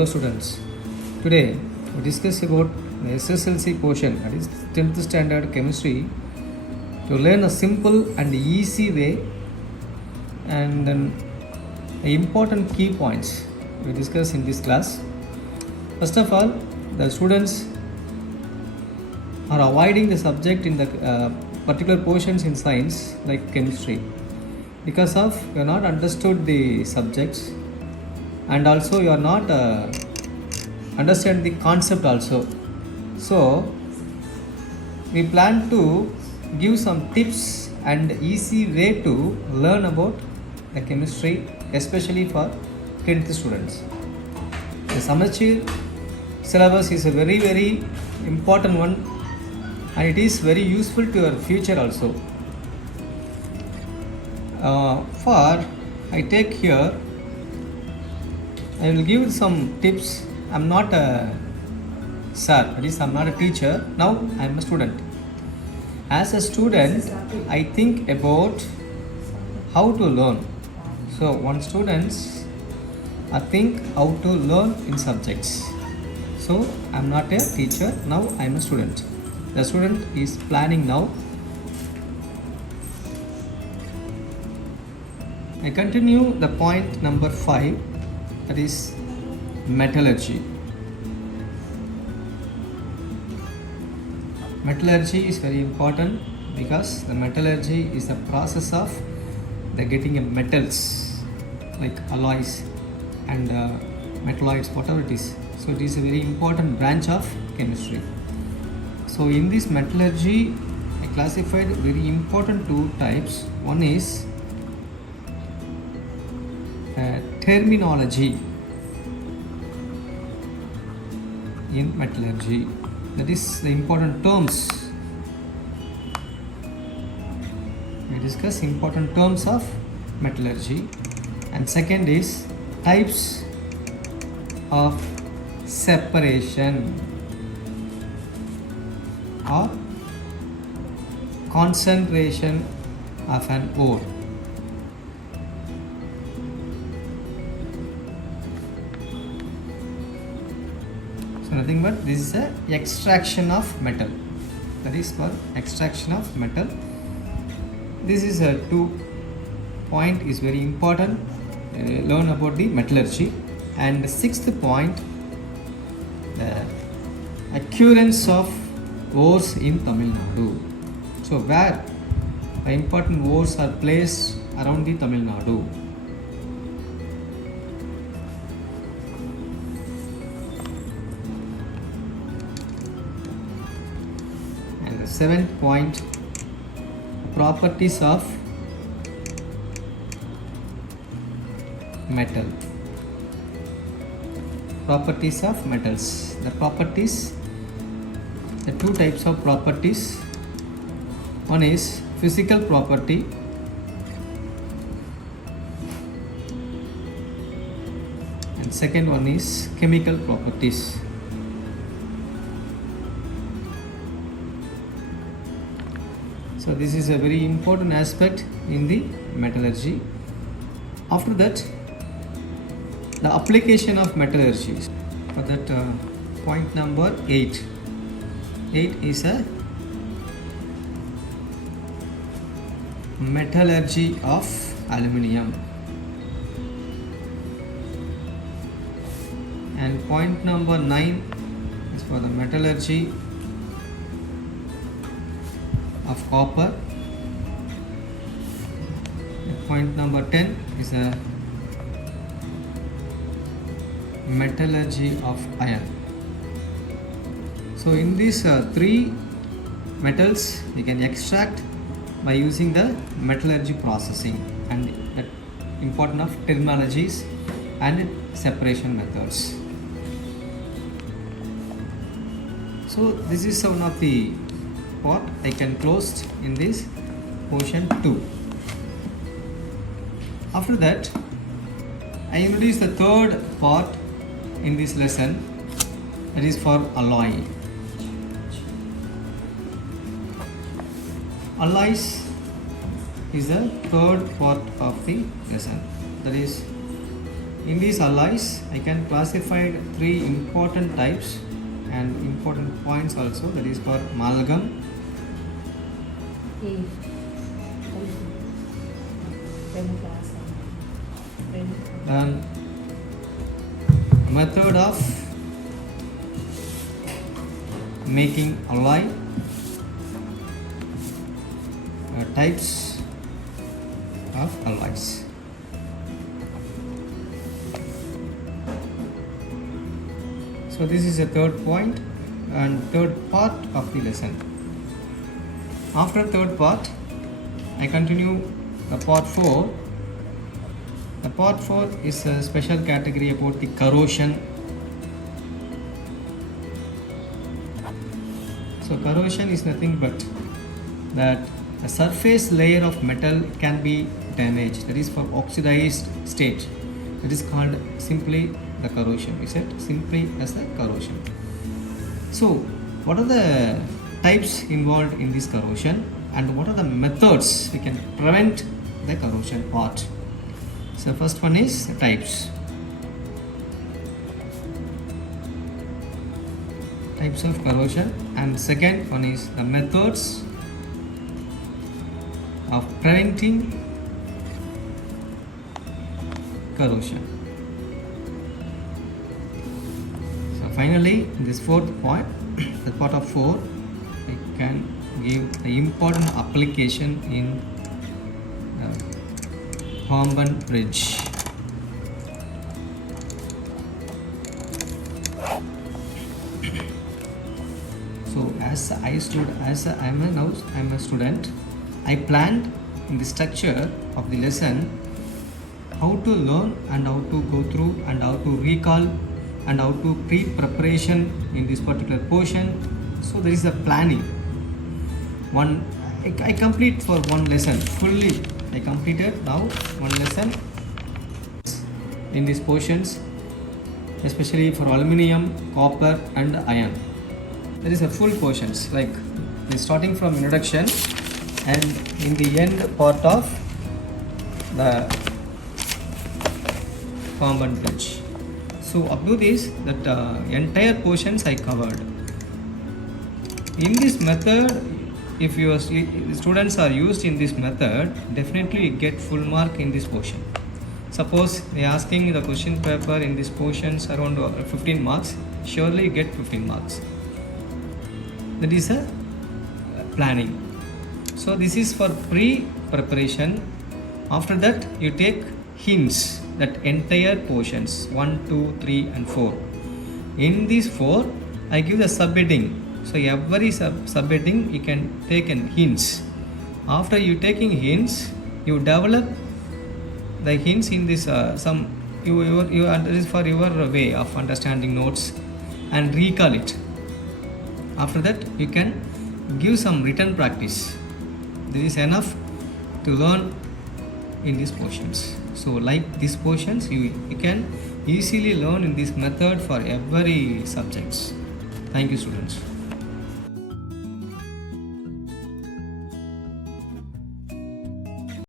Hello students, today we discuss about the SSLC portion, that is 10th standard chemistry, to learn a simple and easy way and then the important key points we discuss in this class. First of all, the students are avoiding the subject in the particular portions in science like chemistry because of you are not understood the subjects, and also you are not understand the concept also. So we plan to give some tips and easy way to learn about the chemistry, especially for 10th students. The Samachir syllabus is a very important one, and it is very useful to your future also. For I take here, I will give some tips. I am not a sir, that is I am not a teacher. Now I am a student. As a student, I think about how to learn. So one students I think how to learn in subjects. So I am not a teacher. Now I am a student. The student is planning now. I continue the point number 5, that is metallurgy. Metallurgy is very important because the metallurgy is the process of the getting a metals like alloys and metalloids, whatever it is. So it is a very important branch of chemistry. So in this metallurgy, I classified very important two types. One is terminology in metallurgy, that is the important terms. We discuss important terms of metallurgy. And second is types of separation or concentration of an ore. So nothing but this is a extraction of metal, that is for extraction of metal. This is a 2 point is very important. Learn about the metallurgy. And the 6th point, the occurrence of ores in Tamil Nadu. So where the important ores are placed around the Tamil Nadu. And the 7th point, properties of metal. Properties of metals. The properties, the 2 types of properties. One is physical property and second one is chemical properties. So this is a very important aspect in the metallurgy. After that, the application of metallurgy. For that, point number 8. 8 is a metallurgy of aluminium. And point number 9 is for the metallurgy of copper. And point number 10 is a metallurgy of iron. So in these 3 metals we can extract by using the metallurgy processing, and the important of terminologies and separation methods. So this is one of the what I can close in this portion 2. After that, I introduce the 3rd part in this lesson, that is for alloy. Alloys is the 3rd part of the lesson, that is In these alloys, I can classify three important types and important points also. That is for amalgam, then method of making alloy, types of alloys. So this is the third point and third part of the lesson. After third part, I continue the part 4. The part 4 is a special category about the corrosion. So corrosion is nothing but that a surface layer of metal can be damaged, that is for oxidized state. It is called simply the corrosion. We said simply as the corrosion. So what are the types involved in this corrosion and what are the methods we can prevent the corrosion part? So first one is types of corrosion, and second one is the methods of preventing corrosion. So finally, in this fourth point, the part of 4, I can give the important application in Harman bridge. So as I am a student, I planned in the structure of the lesson how to learn and how to go through and how to recall and how to pre-preparation in this particular portion. So there is a planning. I complete for one lesson fully. I completed now one lesson in these portions, especially for aluminium, copper and iron. There is a full portions like starting from introduction and in the end part of the Harman bridge. So up to this, that entire portions I covered. In this method, if your students are used in this method, definitely you get full mark in this portion. Suppose they are asking the question paper in this portions around 15 marks, surely you get 15 marks. That is a planning. So this is for pre-preparation. After that you take hints, that entire portions 1, 2, 3 and 4. In these 4 I give the subheading. So every subheading you can take in hints. After you taking hints, you develop the hints in this this is for your way of understanding notes and recall it. After that you can give some written practice. This is enough to learn in these portions. So like these portions you can easily learn in this method for every subjects. Thank you, students.